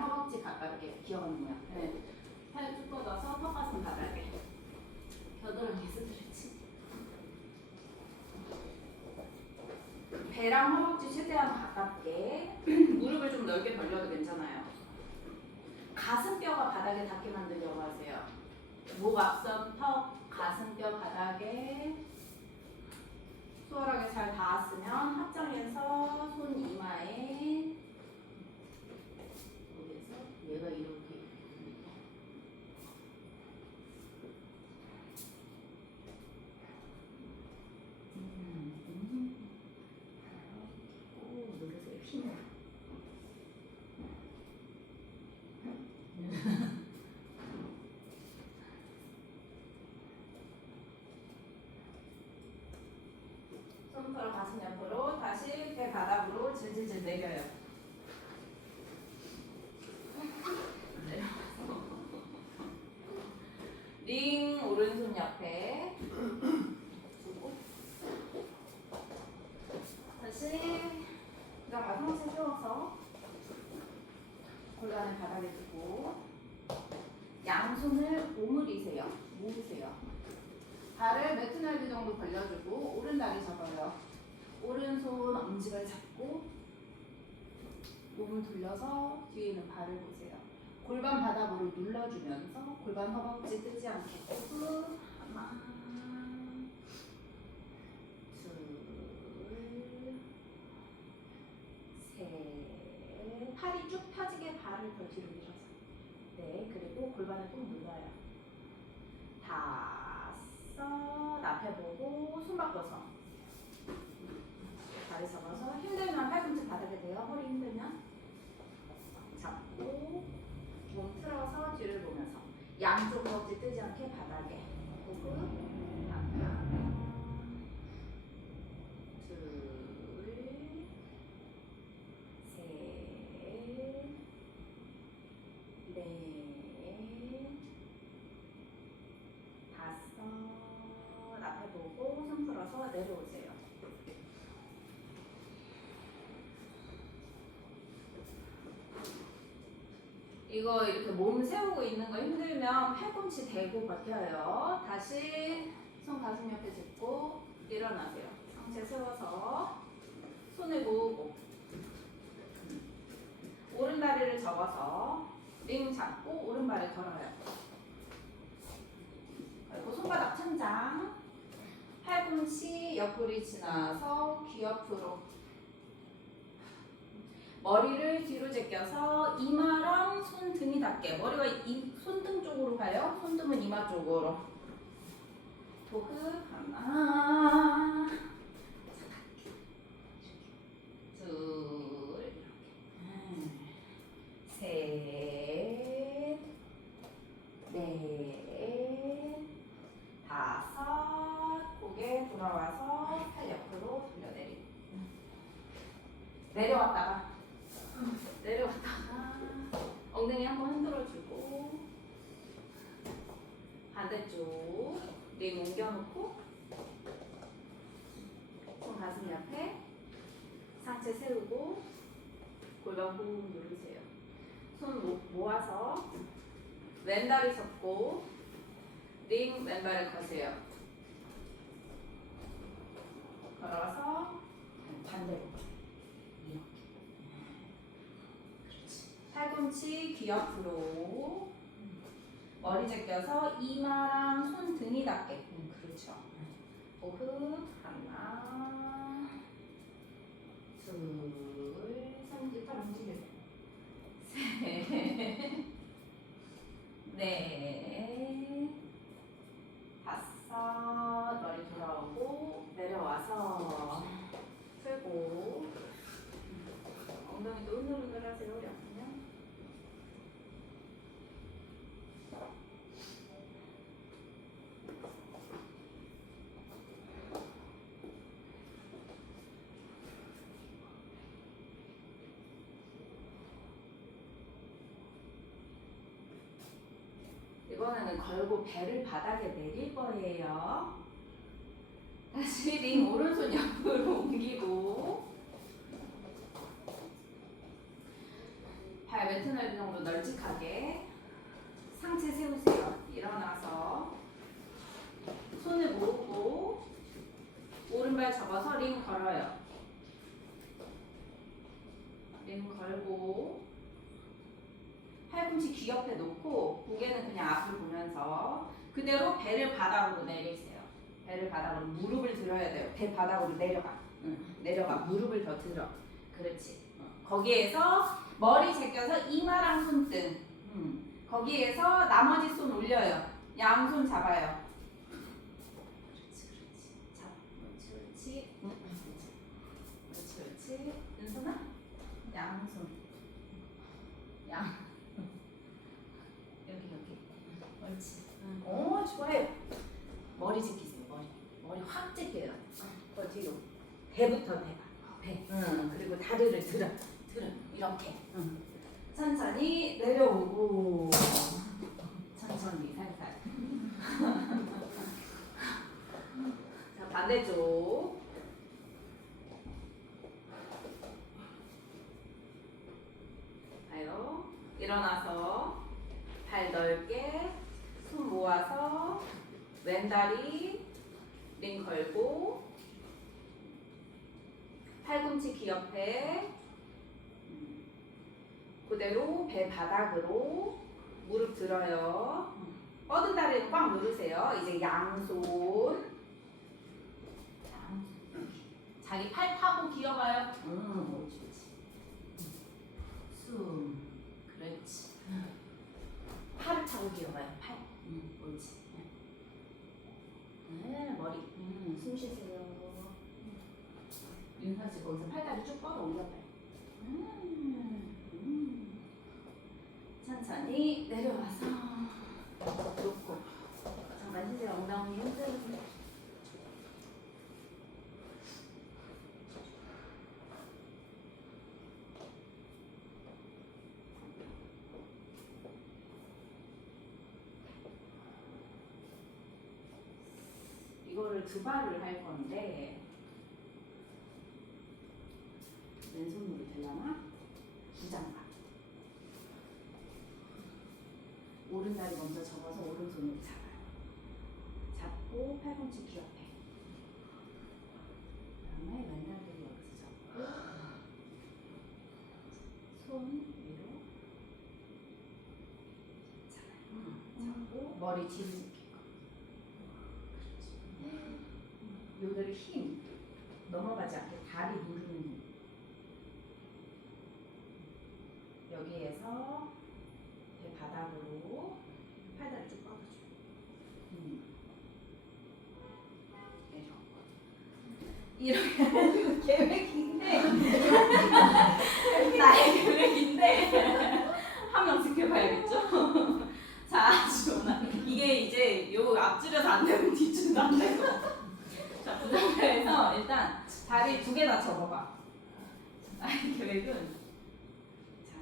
허벅지 가깝게 거야. 네. 팔 쭉 뻗어서 턱가슴 바닥에. 겨드랑이 스트레치. 배랑 허벅지 최대한 가깝게 무릎을 좀 넓게 벌려도 괜찮아요. 가슴뼈가 바닥에 닿게 만들려고 하세요. 목 앞선 턱 가슴뼈 바닥에 수월하게 잘 닿았으면 합장해서 손 이마에 여기에서 얘가 이렇게 음, 음. 오, 노래소리 힘내. 손으로 가슴 옆으로 다시 배 바닥으로 질질질 내려요. 내려가서 링 오른손 옆에 두고 다시 일어나 상체 세워서 골반을 바닥에 두고 양손을 오므리세요. 모으세요. 발을 매트 날개 정도 벌려주고 오른 다리 잡아요. 오른손 엄지발 잡고 몸을 돌려서 뒤에 있는 발을 보세요. 골반 바닥으로 눌러주면서 골반 허벅지 뜨지 않게 후 하나 둘셋 팔이 쭉 펴지게 발을 더 뒤로 밀어서 네 그리고 골반을 꼭 눌러요. 다섯 앞에 보고 손 바꿔서 다리 접어서 힘들면 팔꿈치 바닥에 대요 허리 힘들면 잡고 몸 뒤를 보면서 양쪽 허벅지 뜨지 않게 바닥에 호흡 하나 둘셋넷 다섯 앞에 보고 손 풀어서 내려오세요. 이거 이렇게 몸 세우고 있는 거 힘들면 팔꿈치 대고 버텨요. 다시 손 가슴 옆에 짚고 일어나세요. 상체 세워서 손을 모으고 오른 다리를 접어서 링 잡고 오른발을 걸어요. 그리고 손바닥 천장 팔꿈치 옆구리 지나서 귀 옆으로 머리를 뒤로 제껴서 이마랑 손등이 닿게. 머리가 이, 손등 쪽으로 가요? 손등은 이마 쪽으로. 호흡 하나 둘 셋, 넷, 다섯, 고개 돌아와서 팔 옆으로 돌려내리. 내려왔다가 내려왔다가 엉덩이 한번 흔들어주고 반대쪽 링 옮겨놓고 손 가슴 옆에 상체 세우고 골반 꾹 누르세요. 손 모- 모아서 왼다리 접고 링 왼발을 거세요. 걸어서 반대로. 팔꿈치 귀 옆으로 머리 제껴서 이마랑 손 등이 닿게. 음, 그렇죠. 호흡 하나 둘 삼지 팔 움직이세요. 셋, 넷, 다섯, 머리 돌아오고 내려와서 풀고 엉덩이도 흔들흔들하세요. 허리 아프면. 이번에는 걸고 배를 바닥에 내릴 거예요. 다시 링 오른손 옆으로 옮기고 발 매트 넓이 정도 널찍하게 상체 세우세요. 일어나서 손을 모으고 오른발 접어서 링 걸어요. 링 걸고 팔꿈치 귀 옆에 놓고 고개는 그냥 앞을 보면서 그대로 배를 바닥으로 내리세요. 배를 바닥으로 무릎을 들어야 돼요. 배 바닥으로 내려가. 응, 내려가. 무릎을 더 들어. 그렇지. 어, 거기에서 머리 제껴서 이마랑 손등. 음. 거기에서 나머지 손 올려요. 양손 잡아요. 그렇지, 그렇지. 잡. 그렇지, 그렇지. 응, 그렇지, 그렇지. 윤선아? 양손. 양. 여기, 여기. 옳지. 응. 오, 좋아요. 머리 제끼세요, 머리. 머리 확 제껴요. 더 뒤로. 배부터 배가. 배. 응. 그리고 다리를 들어. 들어. 이렇게. 응. 천천히 내려오고. 천천히 살살. 자, 반대쪽. 가요. 일어나서 발 넓게 손 모아서 왼다리 링 걸고 팔꿈치 귀 옆에 음, 그대로 배 바닥으로 무릎 들어요. 뻗은 다리를 꽉 누르세요. 이제 양손. 자기 팔 타고 기어봐요. 음, 옳지. 숨. 그렇지. 팔을 타고 기어봐요. 팔. 음, 옳지. 네, 머리. 음, 숨 쉬세요. 씨 거기서 팔다리 쭉 뻗어 올려봐요. 음, 음. 천천히 내려와서 놓고. 잠깐 쉬세요. 엉덩이 흔들고. 이거를 두 발을 할 건데 왼손으로 되려나? 두 장갑. 오른다리 먼저 접어서 오른손으로 잡아요. 귀 옆에. 그다음에 왼다리를 여기서 잡고 손 위로. 잡고 머리 뒤로 제끼고. 요들 힘 넘어가지 않게 다리 누르는 힘 여기에서 배 바닥으로 팔다리 쭉 뻗어줘요 음. 내려 이렇게 계획인데 나의 계획인데 한 명 지켜봐야겠죠? 자, 지원아 이게 이제 요 앞줄에서 안 되고. 자, 그 상태에서 일단 다리 두 개 다 접어봐. 나의 계획은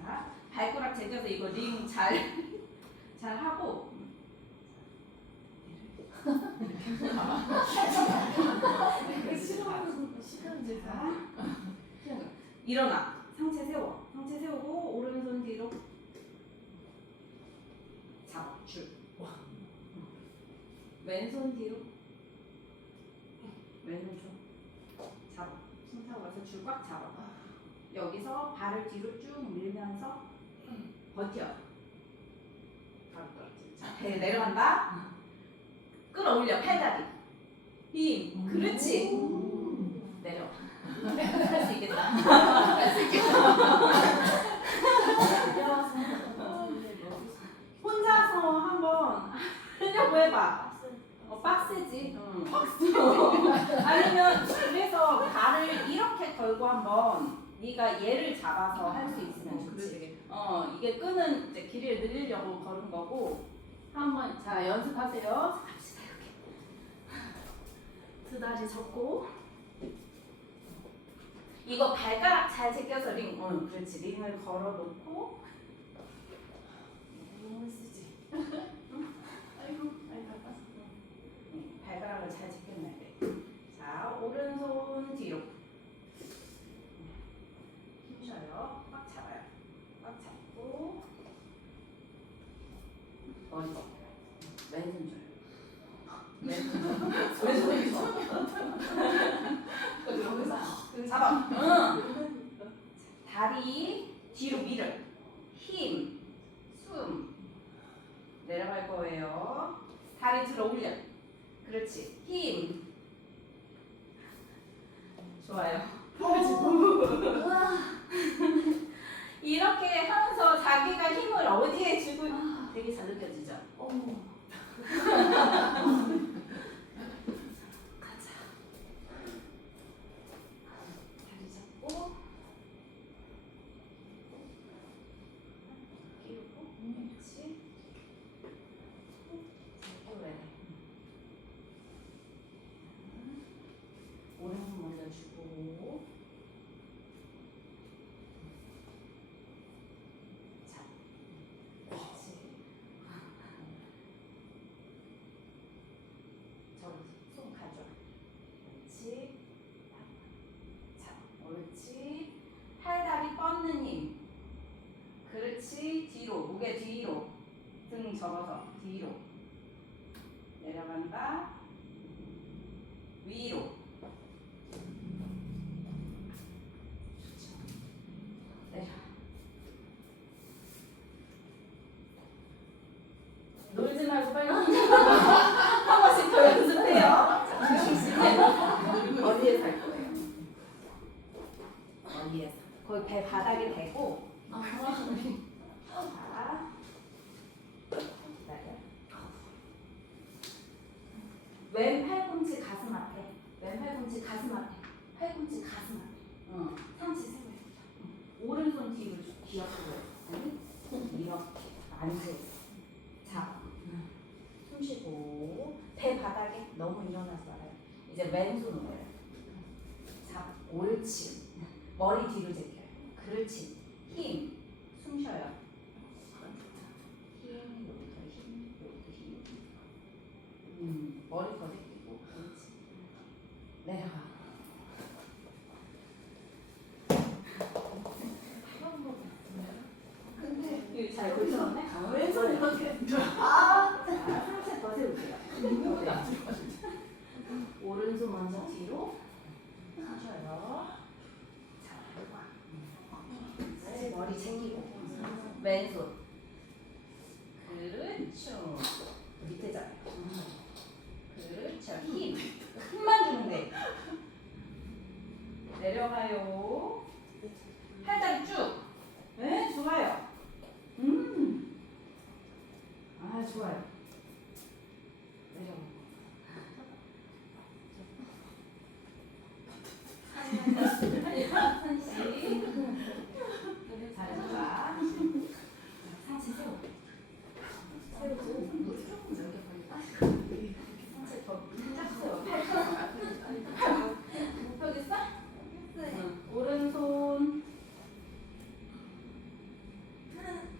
자 발가락 제껴서 이거 링 잘 잘 하고. 제가 일어나. 상체 세워. 상체 세우고 오른손 뒤로. 잡아 줄 왼손 뒤로 왼손 잡아. 손 타고 가서 줄 꽉 잡아. 여기서 발을 뒤로 쭉 밀면서 버텨. 바로 떨어지 자, 배 내려간다. 끌어올려 팔다리. 힘 그렇지. 내려. 할 수 있겠다. 할 수 있겠다. 혼자서 한번 하려고 해봐 어, 빡세지? 응. 아니면 그래서 발을 이렇게 걸고 한번 네가 얘를 잡아서 할 수 있으면 좋지. 어 이게 끄는 이제 길이를 늘리려고 걸은 거고 한번 자 연습하세요. 갑시다 이렇게. 두 다리 접고. 이거 발가락 잘 제껴서 링, 응, 그렇지. 링을 걸어놓고. 링을 쓰지 아이고 아이고 아팠어. 응, 발가락을 잘제껴놔야 돼. 자 오른손 뒤로 힘 쉬어요. 꽉 잡아요. 꽉 잡고 잡아. 응. 다리 뒤로 밀어. 힘, 숨. 내려갈 거예요. 다리 들어 올려. 그렇지. 힘. 좋아요. 이렇게 하면서 자기가 힘을 어디에 주고 되게 잘 느껴지죠? 가자. 다리 잡고 끼우고 그렇지. 잘 끼워야 돼. 오른손 먼저 주고 자, 그렇지. 저손 가져. 그렇지. 자, 옳지. 팔다리 뻗는 힘. 그렇지. 뒤로, 무게 뒤로. 등 접어서 뒤로. 내려간다. 위로. 좋죠. 내려. 빨리 한 번씩 더 연습해요. 자, 수영 씨는 어디에 살 거예요? 어디에서? 거기 배 바닥에 대고 자, 기다려. 왼 팔꿈치 가슴 앞에, 왼 팔꿈치 가슴 앞에, 팔꿈치 가슴 앞에. 응. 상체 세워요. 응. 오른손 뒤로 기억해요. 아니, 이렇게 앉아. 자, 숨 쉬고 배 바닥에 너무 일어나지 말아요. 이제 왼손으로. 자, 옳지. 머리 뒤로 제껴요. 그렇지. 힘. 숨 쉬어요. 힘, 여기도 힘, 여기도 힘. 음, 머리 더 제끼고. 그렇지. 내려가. 근데 잘 보셨네? 아, 왼손 이렇게 아, 자, 살짝 더 세우세요. 오른손 먼저 뒤로 하셔요. 자, 그리고 머리 챙기고 왼손. 그렇죠. 밑에 잡. 그렇죠. 힘. 힘만 주면 돼. 내려가요. 팔다리 쭉. 네, 좋아요. 음. 아, 좋아요. 내려가. 한씨 잘해봐. 상체 세워. 세우고 무릎 조금 넓게 벌릴까? 상체 더쫙 세워. 팔 펴겠어? 응. 오른손.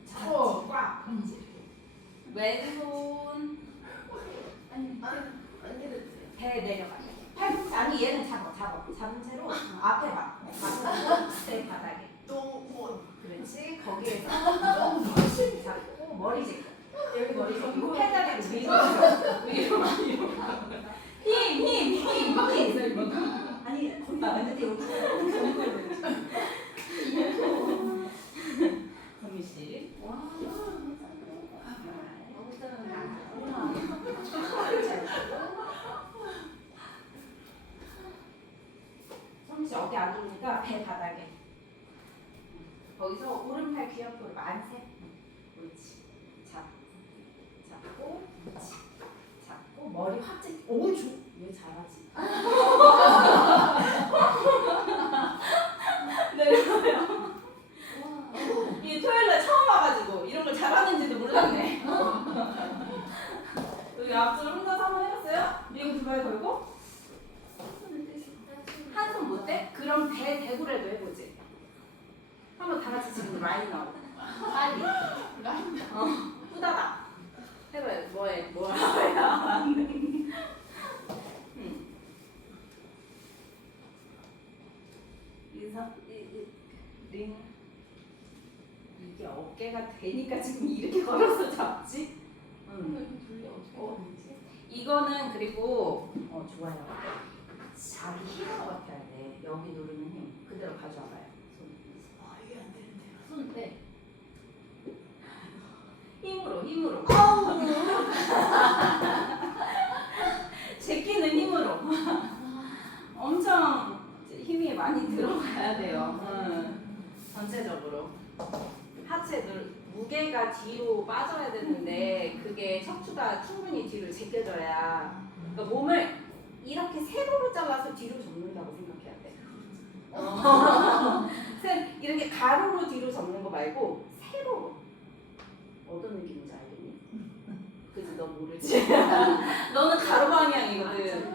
자, 어. 꽉. 왼손. 아니 안 되겠지. 배 내려가. 팔꿈치 아니 얘는 잡아 잡아 잡은 채로 앞에 봐. 배 바닥에. 똥 그렇지 거기에서 잡고 머리 제껴. 여기 머리 제끼고 팔다리 위로 위로 위로. 힘힘힘힘 아니 거기 완전 여기 성민 씨. 와. 너무 잘한다. 성민 씨 어깨 안 좋으니까 배 바닥에. 거기서 오른팔 귀 옆으로 만세. 옳지. 잡. 잡고. 옳지. 잡고 머리 확 찢. 오 줘. 얘 잘하지. 내려요. 이 토요일 날 처음 와가지고 이런 걸 잘하는지도 몰랐네. 여기 앞줄 혼자서 한번 해봤어요? 미국 두발 걸고? 한 손 못 대? 대구라도 해보지. 한번 다 같이 지금 라인 나오고. 빨리. 라인 어, 후다닥. 해봐요. 뭐해? 뭐야? 응. 인사, 이, 이, 링. 이게 어깨가 되니까 지금 이렇게 걸어서 잡지? 응. 어떻게 하는지. 이거는 그리고 어 좋아요. 자기 힘으로 버텨야 돼. 여기 누르는 힘 그대로 가져와봐요. 손. 아 이게 안 되는데요. 손 네. 힘으로 힘으로 제끼는 힘으로 엄청 힘이 많이 들어가야 돼요 응. 전체적으로 하체들 무게가 뒤로 빠져야 되는데 그게 척추가 충분히 뒤로 제껴져야 그러니까 몸을 가로로 뒤로 접는 거 말고 세로로 어떤 느낌인지 알겠니? 그지 너 모르지? 너는 가로 방향이거든.